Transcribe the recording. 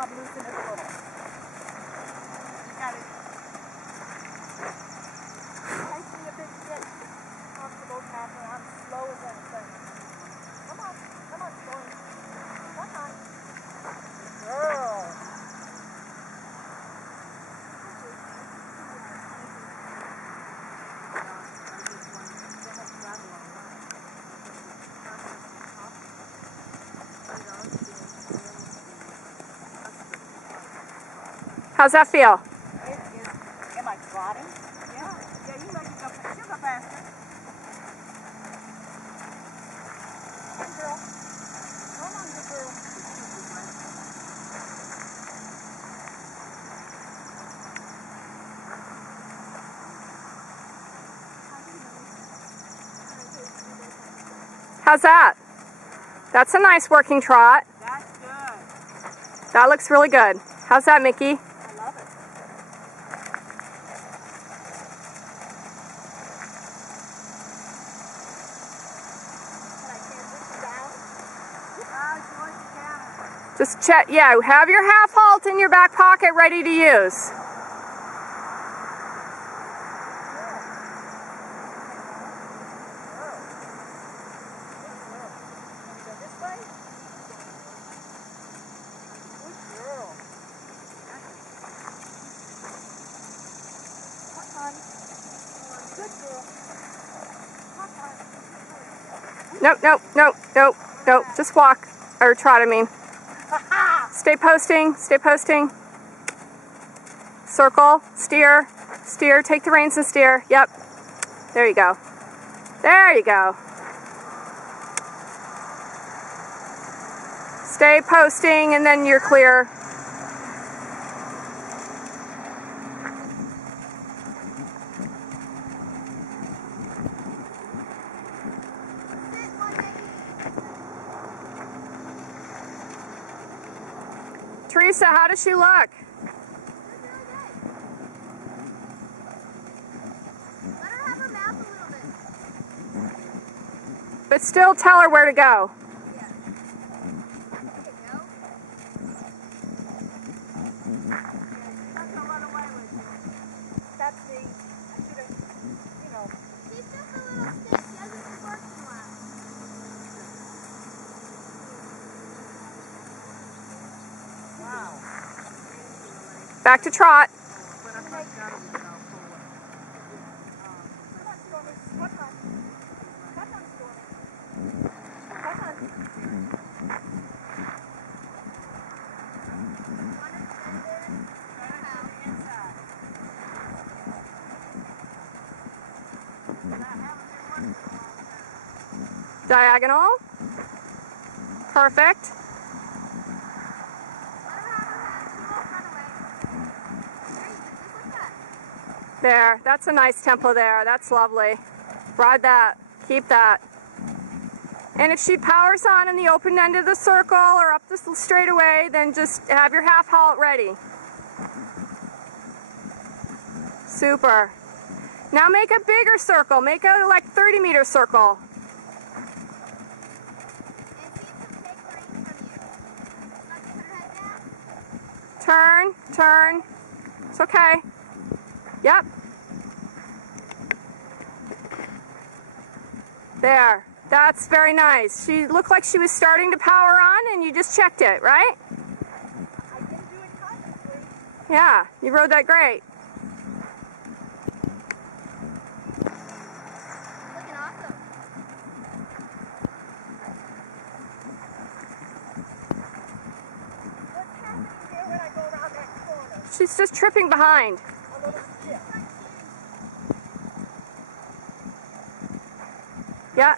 tripod loosen it a little. You got it. I see a big stick. Comfortable, Catherine. I'm slow as anything. Come on, Stormy. Come on. Girl. How's that feel? Am I trotting? Yeah, you make it go faster. You go faster. Good girl. Come on, good girl. How's that? That's a nice working trot. That's good. That looks really good. How's that, Mickey? I love it. Can I this down? Sure you can. Just check, yeah, have your half halt in your back pocket ready to use. Nope. Just walk, or trot, I mean. Stay posting. Circle, steer, take the reins and steer. Yep. There you go. Stay posting and then you're clear. Teresa, how does she look? Let her have her mouth a little bit. But still tell her where to go. Yeah. There you go. That's a run away with you. That's the, I should have, She's just a little stick. She hasn't been working well. Wow. Back to trot. When I first got him, Come on, Stormy. Come on, Stormy. Come on. Diagonal. Perfect. There, that's a nice tempo there. That's lovely. Ride that. Keep that. And if she powers on in the open end of the circle or up the straightaway, then just have your half halt ready. Super. Now make a bigger circle. Make a like 30-meter circle. Turn. It's okay. Yep. There. That's very nice. She looked like she was starting to power on and you just checked it, right? I didn't do it consciously. Yeah, you rode that great. Looking awesome. What's happening here when I go around that corner? She's just tripping behind. A little stiff. Yeah.